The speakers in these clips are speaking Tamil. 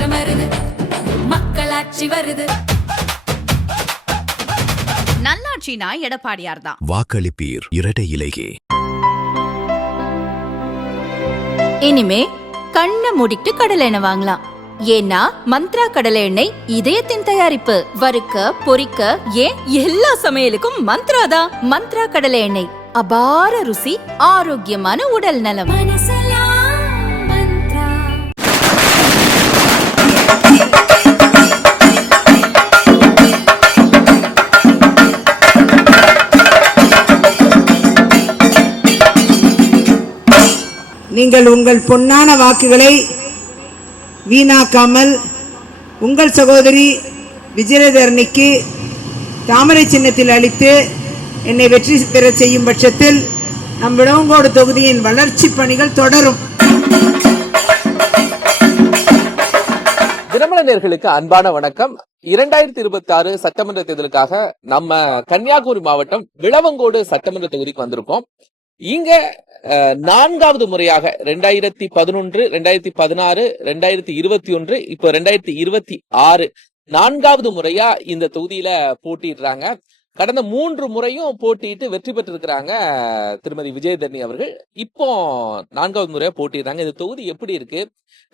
மாற்றம் வருது, மக்களாட்சி வருது. நல்லாட்சினா எடப்பாடியார் தான். வாக்களிப்பீர் இரட்டை இலையே. இனிமே கண்ணை மூடிட்டு கடலை எண்ணெய் வாங்கலாம். ஏன்னா மந்த்ரா கடலை எண்ணெய் இதயத்தின் தயாரிப்பு. வறுக்க பொரிக்க ஏன் எல்லா சமையலுக்கும் மந்த்ரா தான். மந்த்ரா கடலை எண்ணெய் அபார ருசி, ஆரோக்கியமான உடல் நலம். நீங்கள் உங்கள் பொன்னான வாக்குகளை வீணாக்காமல் உங்கள் சகோதரி விஜயதரணிக்கு தாமரை சின்னத்தில் அளித்து என்னை வெற்றி பெற செய்யும் பட்சத்தில் நம் விளவங்கோடு தொகுதியின் வளர்ச்சி பணிகள் தொடரும். தினமலர்களுக்கு அன்பான வணக்கம். 2026 சட்டமன்ற தேர்தலுக்காக நம்ம கன்னியாகுமரி மாவட்டம் விளவங்கோடு சட்டமன்ற தொகுதிக்கு வந்திருக்கோம். இங்க 4வது முறையாக 2011, 2016, 2021, இப்போ 2026 4வது முறையா இந்த தொகுதியில போட்டிடுறாங்க. கடந்த 3 முறையும் போட்டிட்டு வெற்றி பெற்றிருக்கிறாங்க திருமதி விஜயதரணி அவர்கள். இப்போ 4வது முறையா போட்டிடுறாங்க. இந்த தொகுதி எப்படி இருக்கு,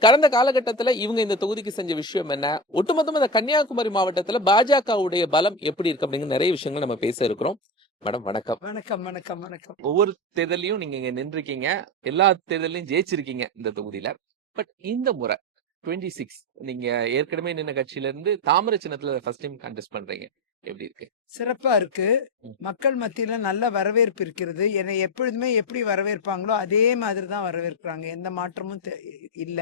கடந்த காலகட்டத்துல இவங்க இந்த தொகுதிக்கு செஞ்ச விஷயம் என்ன, ஒட்டுமொத்தமா இந்த கன்னியாகுமரி மாவட்டத்துல பாஜகவுடைய பலம் எப்படி இருக்கு அப்படிங்கிற நிறைய விஷயங்கள் நம்ம பேச இருக்கிறோம். மேடம் வணக்கம். வணக்கம் வணக்கம் வணக்கம். ஒவ்வொரு தேர்தலையும் நீங்க இங்க நின்றுருக்கீங்க, எல்லா தேர்தலையும் ஜெயிச்சிருக்கீங்க இந்த தொகுதியில. பட் இந்த முறை 26 நீங்க ஏற்கனவே நின்ன கட்சியில இருந்து தாமரை சின்னத்துல ஃபர்ஸ்ட் டைம் கண்டெஸ்ட் பண்றீங்க. எப்படி இருக்கு? சிறப்பா இருக்கு. மக்கள் மத்தியில நல்ல வரவேற்பு இருக்கிறது. என்னை எப்பொழுதுமே எப்படி வரவேற்பாங்களோ அதே மாதிரி தான் வரவேற்கிறாங்க. எந்த மாற்றமும் இல்ல.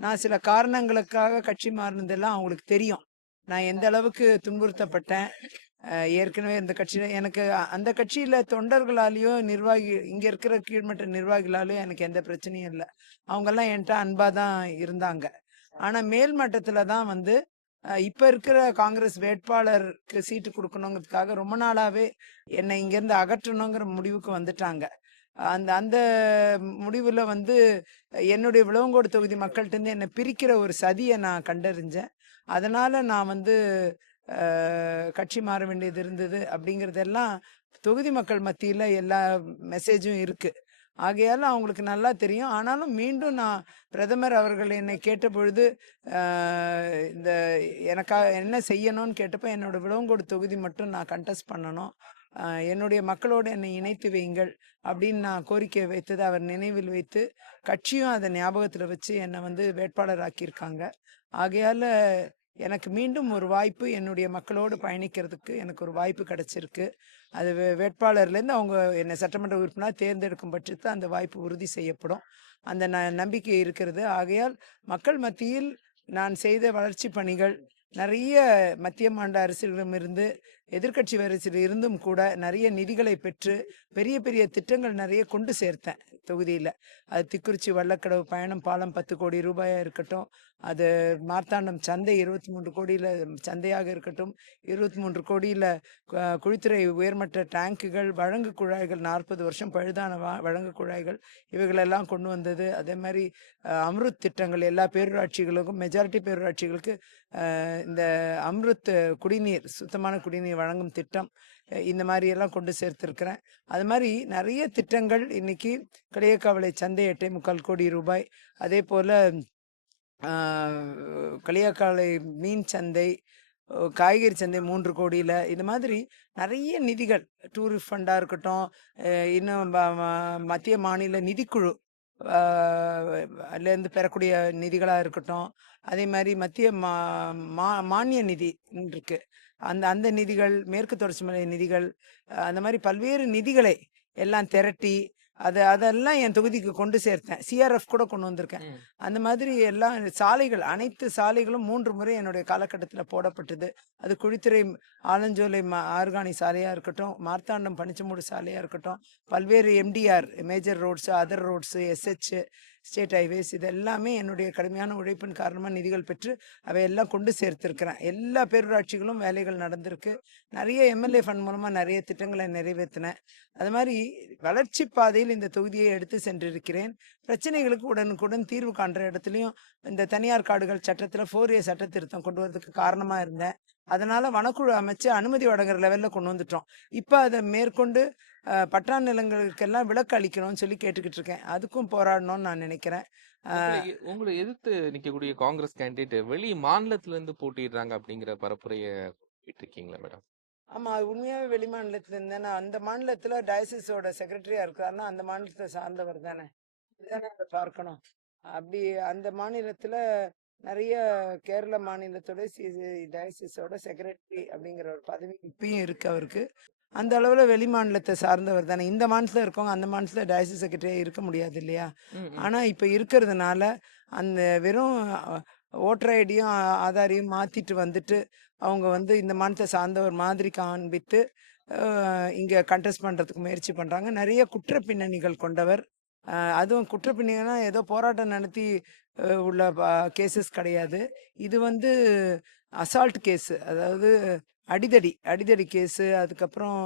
நான் சில காரணங்களுக்காக கட்சி மாறினதெல்லாம் அவங்களுக்கு தெரியும். நான் எந்த அளவுக்கு துன்புறுத்தப்பட்டேன். ஏற்கனவே இந்த கட்சியில எனக்கு அந்த கட்சியில தொண்டர்களாலேயோ நிர்வாகி இங்க இருக்கிற கீழ்மட்ட நிர்வாகிகளாலேயோ எனக்கு எந்த பிரச்சனையும் இல்லை. அவங்கெல்லாம் என்கிட்ட அன்பா தான் இருந்தாங்க. ஆனா மேல் மட்டத்துல தான் வந்து இப்ப இருக்கிற காங்கிரஸ் வேட்பாளருக்கு சீட்டு கொடுக்கணுங்கிறதுக்காக ரொம்ப நாளாவே என்னை இங்கிருந்து அகற்றணுங்கிற முடிவுக்கு வந்துட்டாங்க. அந்த அந்த முடிவுல வந்து என்னுடைய விளவங்கோடு தொகுதி மக்கள்கிட்ட இருந்து என்னை பிரிக்கிற ஒரு சதியை நான் கண்டறிஞ்சேன். அதனால நான் வந்து கட்சி மாற வேண்டியது இருந்தது. அப்படிங்கிறதெல்லாம் தொகுதி மக்கள் மத்தியில எல்லா மெசேஜும் இருக்கு. ஆகையால அவங்களுக்கு நல்லா தெரியும். ஆனாலும் மீண்டும் நான் பிரதமர் அவர்கள் என்னை கேட்ட பொழுது இந்த எனக்காக என்ன செய்யணும்னு கேட்டப்ப என்னோட விளவங்கோடு தொகுதி மட்டும் நான் கண்டெஸ்ட் பண்ணணும், என்னுடைய மக்களோடு என்னை இணைத்து வையுங்கள் அப்படின்னு நான் கோரிக்கை வைத்தது அவர் நினைவில் வைத்து கட்சியும் அதை ஞாபகத்தில் வச்சு என்னை வந்து வேட்பாளர் ஆக்கியிருக்காங்க. ஆகையால எனக்கு மீண்டும் ஒரு வாய்ப்பு, என்னுடைய மக்களோடு பயணிக்கிறதுக்கு எனக்கு ஒரு வாய்ப்பு கிடைச்சிருக்கு. அது வேட்பாளர்லேருந்து அவங்க என்னை சட்டமன்ற உறுப்பினராக தேர்ந்தெடுக்கும் பட்சத்தில் அந்த வாய்ப்பு உறுதி செய்யப்படும். அந்த நம்பிக்கை இருக்கிறது. ஆகையால் மக்கள் மத்தியில் நான் செய்த வளர்ச்சி பணிகள் நிறைய மத்திய மாநில அரசிடமிருந்து எதிர்கட்சி அரசில் இருந்தும் கூட நிறைய நிதிகளை பெற்று பெரிய பெரிய திட்டங்கள் நிறைய கொண்டு சேர்த்தேன் தொகுதியில். அது திக்குறிச்சி வள்ளக்கடவு பயணம் பாலம் 10 கோடி ரூபாயா இருக்கட்டும், அது மார்த்தாண்டம் சந்தை 23 கோடியில் சந்தையாக இருக்கட்டும், 23 கோடியில் குழித்துறை உயர்மட்ட டேங்குகள், வழங்கு குழாய்கள் 40 வருஷம் பழுதான வழங்கு குழாய்கள் இவைகளெல்லாம் கொண்டு வந்தது. அதே மாதிரி அம்ருத் திட்டங்கள் எல்லா பேரூராட்சிகளுக்கும், மெஜாரிட்டி பேரூராட்சிகளுக்கு இந்த அம்ருத் குடிநீர், சுத்தமான குடிநீர் வழங்கும் திட்டம், இந்த மாதிரி எல்லாம் கொண்டு சேர்த்திருக்கிறேன். அது மாதிரி நிறைய திட்டங்கள் இன்னைக்கு களியக்காவளை சந்தை 8.25 கோடி ரூபாய், அதே போல் களியக்காவளை மீன் சந்தை, காய்கறி சந்தை 3 கோடியில், இது மாதிரி நிறைய நிதிகள், டூரிஸ்ட் ஃபண்டாக இருக்கட்டும், இன்னும் மத்திய மாநில நிதிக்குழு அதுலேருந்து பெறக்கூடிய நிதிகளாக இருக்கட்டும், அதே மாதிரி மத்திய மானிய நிதி இருக்கு, அந்த நிதிகள், மேற்கு தொடர்ச்சி மலை நிதிகள், அந்த மாதிரி பல்வேறு நிதிகளை எல்லாம் திரட்டி அதெல்லாம் என் தொகுதிக்கு கொண்டு சேர்த்தேன். சிஆர்எஃப் கூட கொண்டு வந்திருக்கேன். அந்த மாதிரி எல்லாம் சாலைகள், அனைத்து சாலைகளும் 3 முறை என்னுடைய காலகட்டத்தில் போடப்பட்டது. அது குழித்துறை ஆலஞ்சோலை ஆர்கானி சாலையாக இருக்கட்டும், மார்த்தாண்டம் பனிச்சமூடு சாலையாக இருக்கட்டும், பல்வேறு MDR major roads, other roads, SH, state highways, இது எல்லாமே என்னுடைய கடுமையான உழைப்பின் காரணமாக நிதிகள் பெற்று அவையெல்லாம் கொண்டு சேர்த்திருக்கிறேன். எல்லா பேரூராட்சிகளும் வேலைகள் நடந்திருக்கு. நிறைய எம்எல்ஏ ஃபண்ட் மூலமாக நிறைய திட்டங்களை நிறைவேற்றினேன். அது மாதிரி வளர்ச்சி பாதையில் இந்த தொகுதியை எடுத்து சென்றிருக்கிறேன். பிரச்சனைகளுக்கு உடனுக்குடன் தீர்வு காண்ற இடத்துலையும் இந்த தனியார் காடுகள் சட்டத்தில் 4A சட்ட திருத்தம் கொண்டு வரதுக்கு காரணமாக இருந்தேன். அதனால வனக்குழு அமைச்சு அனுமதி வழங்குற லெவலில் கொண்டு வந்துட்டோம். இப்போ அதை மேற்கொண்டு பட்டா நிலங்களுக்கெல்லாம் விலக்கு அளிக்கணும்னு சொல்லி கேட்டுக்கிட்டு இருக்கேன். அதுக்கும் போராடணும்னு நான் நினைக்கிறேன். உங்களை எதிர்த்து நிக்கக்கூடிய காங்கிரஸ் கேண்டிடேட் வெளி மாநிலத்துல இருந்து போட்டிடுறாங்க அப்படிங்கிற பரப்புரைய விட்டுருக்கீங்களா மேடம்? ஆமாம், அது உண்மையாகவே வெளி மாநிலத்தில் இருந்தேன். அந்த மாநிலத்தில் டயசிஸோட செக்ரட்டரியாக இருக்காருன்னா அந்த மாநிலத்தை சார்ந்தவர் தானே, இதுதானே அதை பார்க்கணும். அப்படி அந்த மாநிலத்தில் நிறைய கேரள மாநிலத்தோட டயசிஸோட செக்ரட்டரி அப்படிங்கிற ஒரு பதவி இப்பயும் இருக்கு அவருக்கு. அந்த அளவில் வெளி மாநிலத்தை சார்ந்தவர் தானே. இந்த மாநிலத்தில் இருக்கவங்க அந்த மாநிலத்தில் டயசிஸ் செக்ரட்டரியாக இருக்க முடியாது இல்லையா. ஆனால் இப்போ இருக்கிறதுனால அந்த வெறும் ஓட்டர் ஐடியும் ஆதாரையும் மாற்றிட்டு வந்துட்டு அவங்க வந்து இந்த மாநிலத்தை சார்ந்தவர் மாதிரி காண்பித்து இங்கே கண்டெஸ்ட் பண்ணுறதுக்கு முயற்சி பண்ணுறாங்க. நிறைய குற்ற பின்னணிகள் கொண்டவர். அதுவும் குற்ற பின்னணினா ஏதோ போராட்டம் நடத்தி உள்ள கேசஸ் கிடையாது. இது வந்து அசால்ட் கேஸு, அதாவது அடிதடி கேஸு, அதுக்கப்புறம்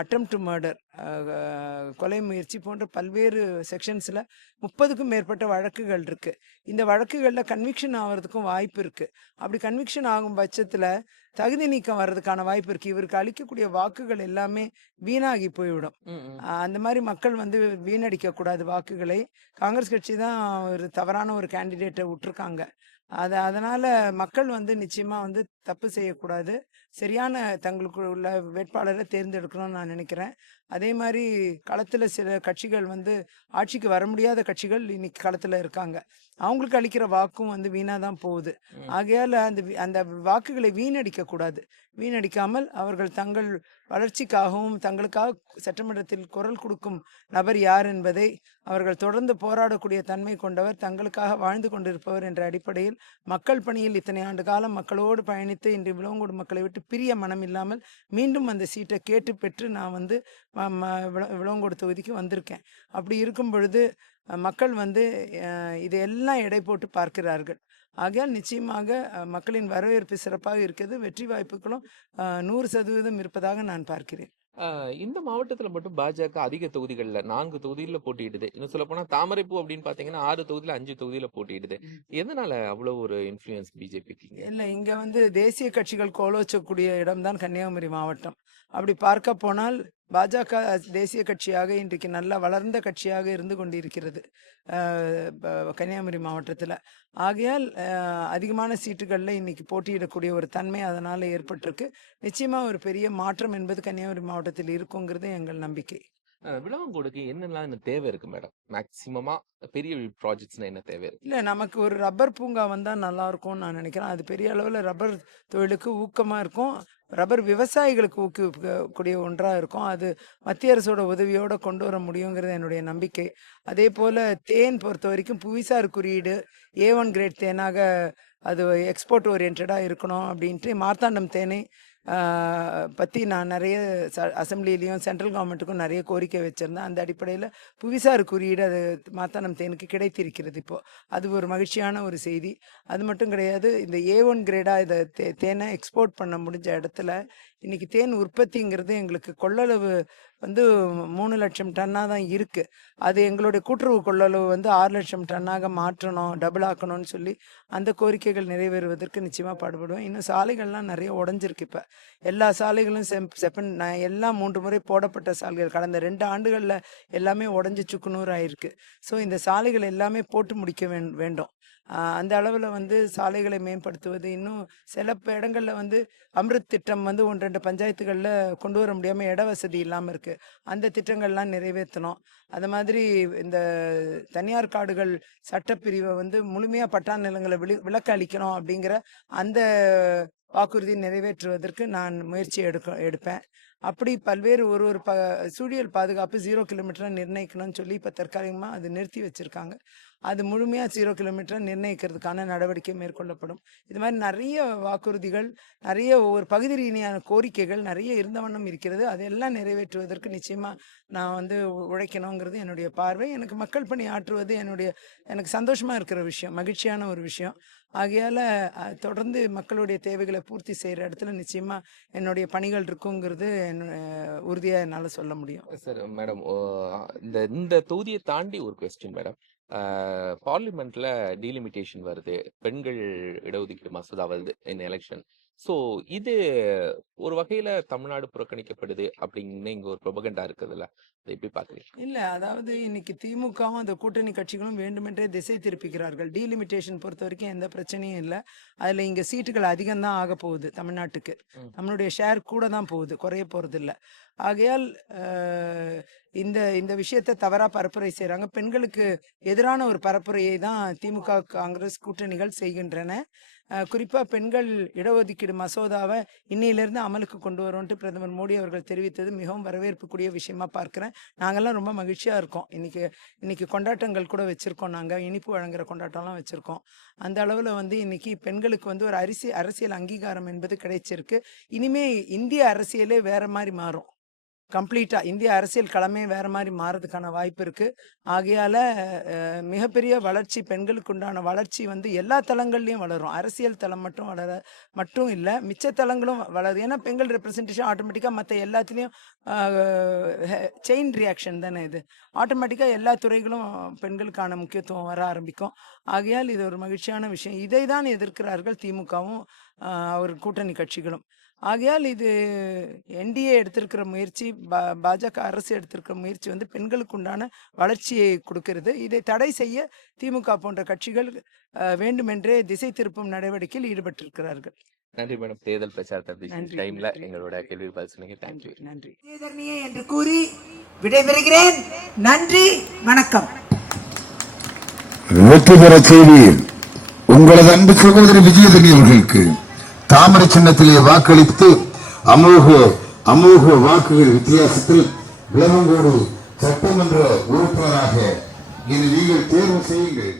அட்டம் டு மர்டர், கொலை முயற்சி போன்ற பல்வேறு செக்ஷன்ஸில் 30க்கும் மேற்பட்ட வழக்குகள் இருக்குது. இந்த வழக்குகளில் கன்விக்ஷன் ஆகிறதுக்கும் வாய்ப்பு இருக்குது. அப்படி கன்விக்ஷன் ஆகும் பட்சத்தில் தகுதி நீக்கம் வர்றதுக்கான வாய்ப்பு இருக்குது. இவருக்கு அளிக்கக்கூடிய வாக்குகள் எல்லாமே வீணாகி போய்விடும். அந்த மாதிரி மக்கள் வந்து வீணடிக்கக்கூடாது வாக்குகளை. காங்கிரஸ் கட்சி தான் ஒரு தவறான ஒரு கேண்டிடேட்டை விட்டுருக்காங்க. அதனால் மக்கள் வந்து நிச்சயமாக வந்து தப்பு செய்யக்கூடாது. சரியான தங்களுக்கு உள்ள வேட்பாளரை தேர்ந்தெடுக்கணும்னு நான் நினைக்கிறேன். அதே மாதிரி களத்தில் சில கட்சிகள் வந்து ஆட்சிக்கு வர முடியாத கட்சிகள் இன்னைக்கு களத்தில் இருக்காங்க. அவங்களுக்கு அளிக்கிற வாக்கும் வந்து வீணாக தான் போகுது. ஆகையால் அந்த வாக்குகளை வீணடிக்கக்கூடாது. வீணடிக்காமல் அவர்கள் தங்கள் வளர்ச்சிக்காகவும் தங்களுக்காக சட்டமன்றத்தில் குரல் கொடுக்கும் நபர் யார் என்பதை அவர்கள் தொடர்ந்து போராடக்கூடிய தன்மை கொண்டவர், தங்களுக்காக வாழ்ந்து கொண்டிருப்பவர் என்ற அடிப்படையில் மக்கள் பணியில் இத்தனை ஆண்டு காலம் மக்களோடு பயணித்து இன்று விளவங்கோடு மக்களை விட்டு பிரிய மனம் இல்லாமல் மீண்டும் அந்த சீட்டை கேட்டு பெற்று நான் வந்து விளவங்கோடு தொகுதிக்கு வந்திருக்கேன். அப்படி இருக்கும் பொழுது மக்கள் வந்து இதையெல்லாம் எடை போட்டு பார்க்கிறார்கள். ஆகையால் நிச்சயமாக மக்களின் வரவேற்பு சிறப்பாக இருக்கிறது. வெற்றி வாய்ப்புகளும் 100% இருப்பதாக நான் பார்க்கிறேன். இந்த மாவட்டத்துல மட்டும் பாஜக அதிக தொகுதிகள்ல 4 தொகுதியில போட்டியிடுது. இன்னும் சொல்ல போனா தாமரைப்பூ அப்படின்னு பாத்தீங்கன்னா 6 தொகுதியில 5 தொகுதியில போட்டியிடுது. எதனால அவ்வளவு ஒரு இன்ஃபுளுன்ஸ் பிஜேபிக்கு? இல்லை, இங்க வந்து தேசிய கட்சிகள் கோலோச்சக்கூடிய இடம்தான் கன்னியாகுமரி மாவட்டம். அப்படி பார்க்க போனால் பாஜக தேசிய கட்சியாக இன்றைக்கு நல்ல வளர்ந்த கட்சியாக இருந்து கொண்டிருக்கிறது கன்னியாகுமரி மாவட்டத்தில். ஆகையால் அதிகமான சீட்டுகளில் இன்னைக்கு போட்டியிடக்கூடிய ஒரு தன்மை அதனால் ஏற்பட்டிருக்கு. நிச்சயமாக ஒரு பெரிய மாற்றம் என்பது கன்னியாகுமரி மாவட்டத்தில் இருக்குங்கிறது எங்கள் நம்பிக்கை. விளவங்கோடுக்கு என்னெல்லாம் தேவை இருக்கு மேடம்? மேக்சிமமா பெரிய ப்ராஜெக்ட்ஸ்னா என்ன தேவை இருக்கு? இல்லை, நமக்கு ஒரு ரப்பர் பூங்கா வந்தால் நல்லா இருக்கும்னு நான் நினைக்கிறேன். அது பெரிய அளவில் ரப்பர் தொழிலுக்கு ஊக்கமாக இருக்கும். ரப்பர் விவசாயிகளுக்கு ஊக்குவிக்கக்கூடிய ஒன்றாக இருக்கும். அது மத்திய அரசோட உதவியோடு கொண்டு வர முடியுங்கிறது என்னுடைய நம்பிக்கை. அதே போல் தேன் பொறுத்த வரைக்கும் புவிசார் குறியீடு A1 கிரேட் தேனாக அது எக்ஸ்போர்ட் ஓரியன்டாக இருக்கணும் அப்படின்ட்டு மார்த்தாண்டம் தேனை பற்றி நான் நிறைய அசம்பிளிலையும் சென்ட்ரல் கவர்மெண்ட்டுக்கும் நிறைய கோரிக்கை வச்சுருந்தேன். அந்த அடிப்படையில் புவிசார் குறியீடு அது மாத்தானம் தேனுக்கு கிடைத்திருக்கிறது. இப்போது அது ஒரு மகிழ்ச்சியான ஒரு செய்தி. அது மட்டும் கிடையாது, இந்த A1 கிரேடாக இதை தேனை எக்ஸ்போர்ட் பண்ண முடிஞ்ச இடத்துல இன்றைக்கி தேன் உற்பத்திங்கிறது எங்களுக்கு கொள்ளளவு வந்து 3 லட்சம் டன்னாக தான் இருக்குது. அது எங்களுடைய கூட்டுறவு கொள்ளளவு வந்து 6 லட்சம் டன்னாக மாற்றணும், டபுள் ஆக்கணும்னு சொல்லி அந்த கோரிக்கைகள் நிறைவேறுவதற்கு நிச்சயமாக பாடுபடுவேன். இன்னும் சாலைகள்லாம் நிறைய உடஞ்சிருக்கு. இப்போ எல்லா சாலைகளும் எல்லாம் 3 முறை போடப்பட்ட சாலைகள் கடந்த 2 ஆண்டுகளில் எல்லாமே உடஞ்சி சுக்குநூறு ஆயிருக்கு. ஸோ இந்த சாலைகள் எல்லாமே போட்டு முடிக்க வேண்டும். அந்த அளவில் வந்து சாலைகளை மேம்படுத்துவது, இன்னும் சில இடங்களில் வந்து அம்ருத் திட்டம் வந்து 1-2 பஞ்சாயத்துகளில் கொண்டு வர முடியாமல் இட வசதி இல்லாமல் இருக்குது. அந்த திட்டங்கள்லாம் நிறைவேற்றணும். அது மாதிரி இந்த தனியார் காடுகள் சட்டப்பிரிவை வந்து முழுமையாக பட்டா நிலங்களை விலக்கு அளிக்கணும் அப்படிங்கிற அந்த வாக்குறுதி நிறைவேற்றுவதற்கு நான் முயற்சி எடுப்பேன். அப்படி பல்வேறு ஒரு ஒரு சூழியல் பாதுகாப்பு 0 கிலோமீட்டர் நிர்ணயிக்கணும்னு சொல்லி இப்போ தற்காலிகமாக அது நிறுத்தி வச்சிருக்காங்க. அது முழுமையாக 0 கிலோமீட்டர் நிர்ணயிக்கிறதுக்கான நடவடிக்கை மேற்கொள்ளப்படும். இது மாதிரி நிறைய வாக்குறுதிகள், நிறைய ஒவ்வொரு பகுதி ரீதியான கோரிக்கைகள் நிறைய இருந்த வண்ணம் இருக்கிறது. அதையெல்லாம் நிறைவேற்றுவதற்கு நிச்சயமாக நான் வந்து உழைக்கணுங்கிறது என்னுடைய பார்வை. எனக்கு மக்கள் பணி ஆற்றுவது எனக்கு சந்தோஷமாக இருக்கிற விஷயம், மகிழ்ச்சியான ஒரு விஷயம். ஆகையால் தொடர்ந்து மக்களுடைய தேவைகளை பூர்த்தி செய்கிற இடத்துல நிச்சயமாக என்னுடைய பணிகள் இருக்குங்கிறது உறுதியாக என்னால் சொல்ல முடியும். சார் மேடம், இந்த தொகுதியை தாண்டி ஒரு கொஸ்டின் மேடம். பார்லிமெண்ட்ல டீலிமிட்டேஷன் வருது, பெண்கள் இடஒதுக்கீடு மசோதா வருது இன் எலெக்ஷன். ஸோ இது ஒரு வகையில தமிழ்நாடு புறக்கணிக்கப்படுது அப்படின்னு இங்க ஒரு ப்ரொபகண்டா இருக்குதுல்ல, அதை எப்படி பாக்குறீங்க? இல்ல, அதாவது இன்னைக்கு திமுகவும் அந்த கூட்டணி கட்சிகளும் வேண்டுமென்றே திசை திருப்பிக்கிறார்கள். டீலிமிட்டேஷன் பொறுத்த வரைக்கும் எந்த பிரச்சனையும் இல்லை. அதுல இங்க சீட்டுகள் அதிகம் தான் ஆக போகுது தமிழ்நாட்டுக்கு. நம்மளுடைய ஷேர் கூட தான் போகுது, குறைய போறது இல்லை. ஆகையால் இந்த விஷயத்தை தவறா பரப்புரை செய்யறாங்க. பெண்களுக்கு எதிரான ஒரு பரப்புரையை தான் திமுக காங்கிரஸ் கூட்டணிகள் செய்கின்றன. குறிப்பா பெண்கள் இடஒதுக்கீடு மசோதாவை இன்னையிலிருந்து அமலுக்கு கொண்டு வரோன்ட்டு பிரதமர் மோடி அவர்கள் தெரிவித்தது மிகவும் வரவேற்புக்குரிய விஷயமா பார்க்கிறேன். நாங்கெல்லாம் ரொம்ப மகிழ்ச்சியா இருக்கோம். இன்னைக்கு கொண்டாட்டங்கள் கூட வச்சிருக்கோம். நாங்க இனிப்பு வழங்குற கொண்டாட்டம்லாம் வச்சிருக்கோம். அந்த அளவுல வந்து இன்னைக்கு பெண்களுக்கு வந்து ஒரு அரசியல் அங்கீகாரம் என்பது கிடைச்சிருக்கு. இனிமே இந்திய அரசியலே வேற மாதிரி மாறும். கம்ப்ளீட்டா இந்திய அரசியல் களமே வேற மாதிரி மாறதுக்கான வாய்ப்பு இருக்கு. ஆகையால மிகப்பெரிய வளர்ச்சி, பெண்களுக்கு உண்டான வளர்ச்சி வந்து எல்லா தளங்கள்லயும் வளரும். அரசியல் தளம் மட்டும் இல்லை, மிச்ச தளங்களும் வளருது. ஏன்னா பெண்கள் ரெப்ரசன்டேஷன் ஆட்டோமேட்டிக்கா மற்ற எல்லாத்துலேயும் செயின் ரியாக்ஷன் தானே இது. ஆட்டோமேட்டிக்கா எல்லா துறைகளும் பெண்களுக்கான முக்கியத்துவம் வர ஆரம்பிக்கும். ஆகையால் இது ஒரு மகிழ்ச்சியான விஷயம். இதை தான் எதிர்க்கிறார்கள் திமுகவும் அவர் கூட்டணி கட்சிகளும். ஆகையால் இது என்டிஏ எடுத்திருக்கிற முயற்சி, பாஜக அரசு எடுத்திருக்கிற முயற்சி வந்து பெண்களுக்கு உண்டான வளர்ச்சியை கொடுக்கிறது. இதை தடை செய்ய திமுக போன்ற கட்சிகள் வேண்டுமென்றே திசை திருப்பும் நடவடிக்கையில் ஈடுபட்டிருக்கிறார்கள். நன்றி மேடம். தேர்தல் பிரச்சாரத்தை டைம்ல எங்களோட கேள்வி பதில் சொன்னீங்க. தேங்க்யூ. நன்றி என்று கூறி விடைபெறுகிறேன். நன்றி, வணக்கம். வெற்றி பெற செய்வீர். உங்களது அன்பு சகோதரி விஜயதரணி அவர்களுக்கு தாமரை சின்னத்திலே வாக்களித்து அமோக வாக்குகள் வித்தியாசத்தில் விளவங்கோடு சட்டமன்ற உறுப்பினராக இனி நீங்கள் தேர்வு செய்யுங்கள்.